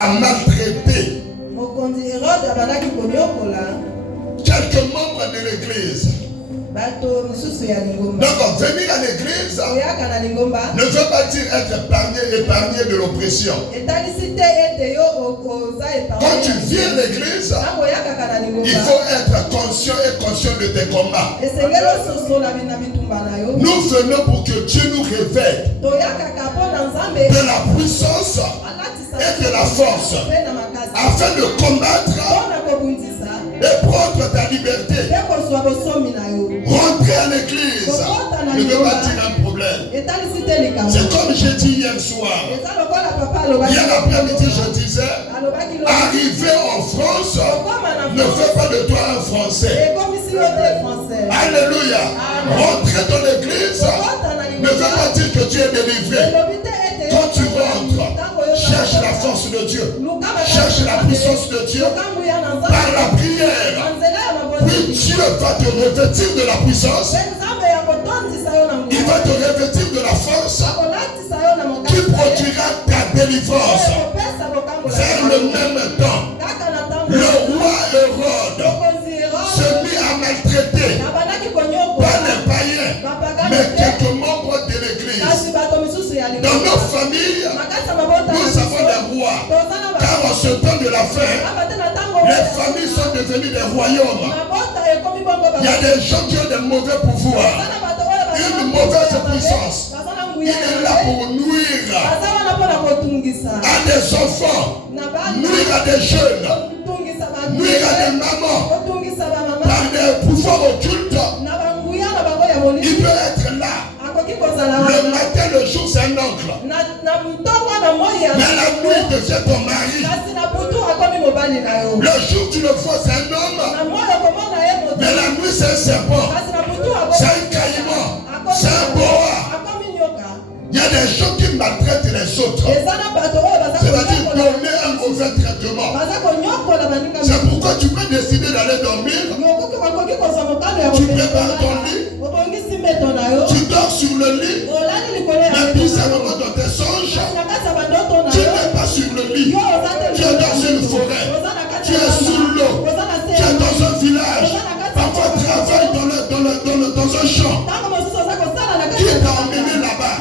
a maltraité quelques membres de l'église. Donc venir à l'église ne veut pas dire être épargné de l'oppression. Quand tu viens à l'église, il faut être conscient et conscient de tes combats. Nous venons pour que Dieu nous révèle de la puissance et de la force afin de combattre et prendre ta liberté. Rentrer à l'église ne veut pas dire un problème. C'est comme j'ai dit hier soir. Hier après-midi, je disais, arriver en France ne fait pas de toi un Français. Alléluia. Rentrer dans l'église ne veut pas dire que tu es délivré. Quand tu rentres, cherche la force de Dieu. Cherche la puissance de Dieu par la prière. Puis Dieu va te revêtir de la puissance. Il va te revêtir de la force qui produira ta délivrance. Vers le même temps, le roi Hérode se mit à maltraiter pas les païens, mais quelques membres de l'église. Dans nos familles, nous avons des rois. Car en ce temps de la fin, les familles sont devenues des royaumes. Il y a des gens qui ont des mauvais pouvoirs, une mauvaise puissance. Il est là pour nuire à des enfants, nuire à des jeunes, nuire à des mamans, par des pouvoirs occultes. Il peut être là. Le matin, le jour, c'est un oncle. Mais la nuit devient ton mari. Le jour, tu le vois, c'est un homme. Mais la nuit, c'est un serpent. C'est un caïman. C'est un boa. Il y a des gens qui maltraitent les autres. C'est-à-dire donner un mauvais traitement. C'est pourquoi tu peux décider d'aller dormir. Tu prépares ton lit. Tu dors sur le lit. Mais bizarrement dans tes songes, tu n'es pas sur le lit. Tu es dans une forêt. Tu es sous l'eau. Tu es dans un village. Parfois tu travailles dans un champ. Qui t'a emmené là-bas?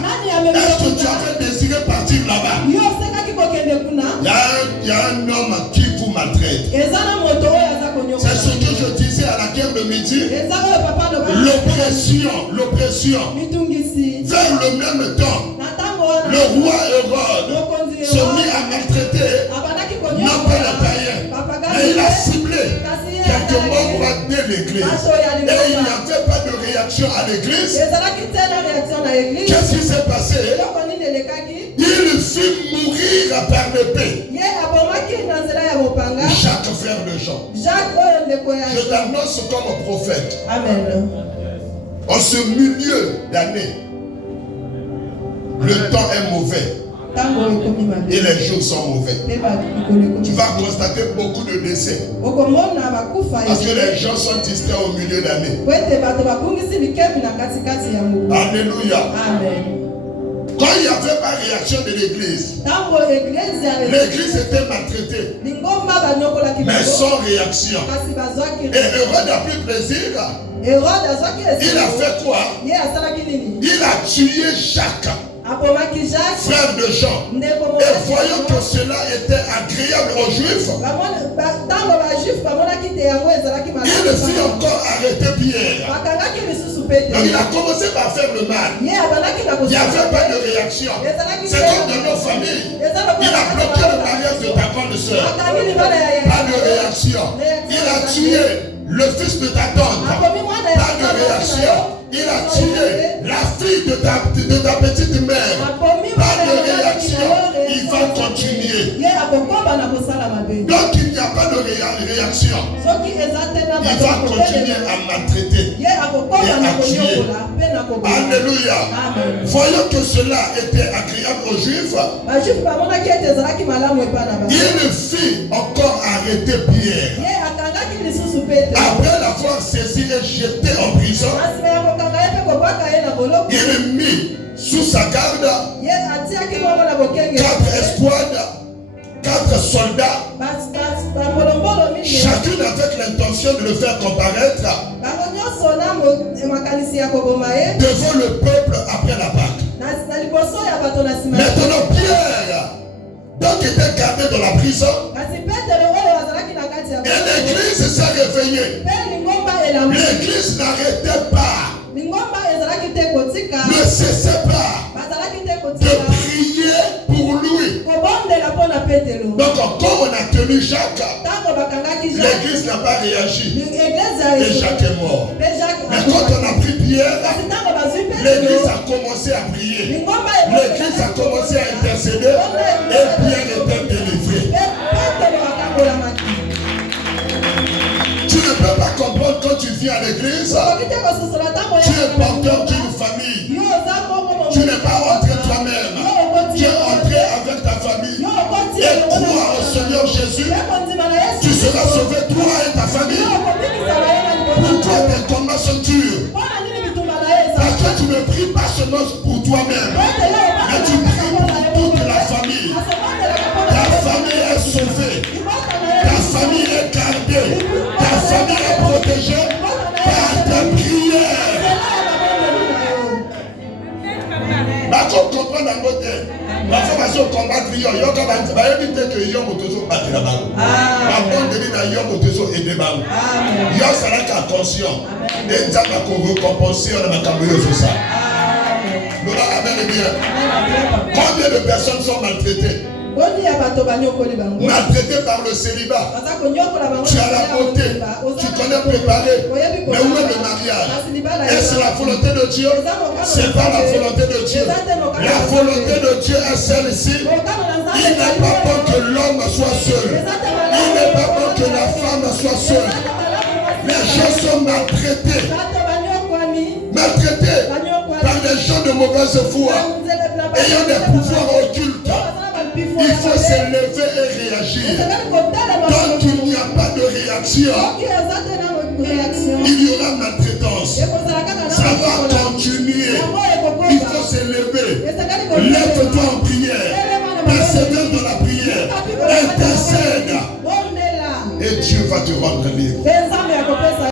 Est-ce que tu avais désiré partir là-bas? Il y a un homme qui vous maltraite. C'est ce que je disais à la guerre de midi. L'oppression. Vers le même temps, le roi Hérode se mit à maltraiter non pas les païens, mais il a ciblé quelques membres de l'église. Et il n'y avait pas de réaction à l'église. Qu'est-ce qui s'est passé? Il fit mourir par l'épée Jacques frère de Jean. Je t'annonce comme prophète. Amen. En ce milieu d'année, le temps est mauvais. Et les jours sont mauvais. Tu vas constater beaucoup de décès. Parce que les gens sont distraits au milieu d'année. Alléluia. Amen. Quand il n'y avait pas réaction de l'église, l'église était maltraitée, mais sans réaction. Et Hérode a pris plaisir. Il a fait quoi? Il a tué Jacques, frère de Jean. Et voyant que cela était agréable aux Juifs, il fit encore arrêter Pierre. Donc il a commencé par faire le mal. Il n'y avait pas de réaction. C'est comme dans nos familles. Il a bloqué le mariage de ta grande soeur. Pas de réaction. Il a tué le fils de ta tante. Pas de réaction. Il a tué la fille de ta petite mère. Pas de réaction. Il va continuer. Donc il n'y a pas de réaction. Il va continuer à maltraiter et à tuer. Alléluia. Voyant que cela était agréable aux Juifs, il fit encore arrêter Pierre. Après l'avoir saisi et jeté en prison, il mit sous sa garde 4 escouades, 4 soldats, chacune avec l'intention de le faire comparaître devant le peuple après la Pâque. Maintenant, Pierre, donc était gardé dans la prison, et l'église s'est réveillée. L'église n'arrêtait pas, ne cessait pas de prier pour lui. Donc, comme on a tenu Jacques, l'église n'a pas réagi et Jacques est mort. Mais quand on a pris Pierre, l'église a commencé à prier, l'église a commencé à intercéder et Pierre était délivré. Tu ne peux pas comprendre quand tu viens à l'église, tu es porteur d'une famille, tu n'es pas rentré toi-même, tu es entré avec ta famille et crois au Seigneur Jésus, tu seras sauvé toi et ta famille. Pourquoi tes combats sont durs? Parce que tu ne pries pas seulement pour toi-même, mais tu pries pour toute la famille. Ta famille est sauvée, ta famille est gardée, ta famille est protégée par ta prière. Bako comprend dans côté. La formation combattre yo ka ba éviter que yo motozo battre ba. Avant de dire yo motozo aider ba. Yo sera conscient. Et ça va récompenser on va cambier sur ça. Nous amen bien. Combien de personnes sont maltraitées? Maltraité par le célibat. Tu as la beauté, tu connais préparer. Mais où est le mariage? Est-ce la volonté de Dieu? C'est pas la volonté de Dieu. La volonté de Dieu est celle-ci. Il n'est pas bon que l'homme soit seul. Il n'est pas bon que la femme soit seule. Les gens sont maltraités. Maltraités par des gens de mauvaise foi, ayant des pouvoirs occultes. Il faut s'élever et réagir. Tant qu'il n'y a pas de réaction, il y aura maltraitance. Ça va continuer. Il faut s'élever. Lève-toi en prière. Persévère dans la prière. Intercède. Et Dieu va te rendre libre.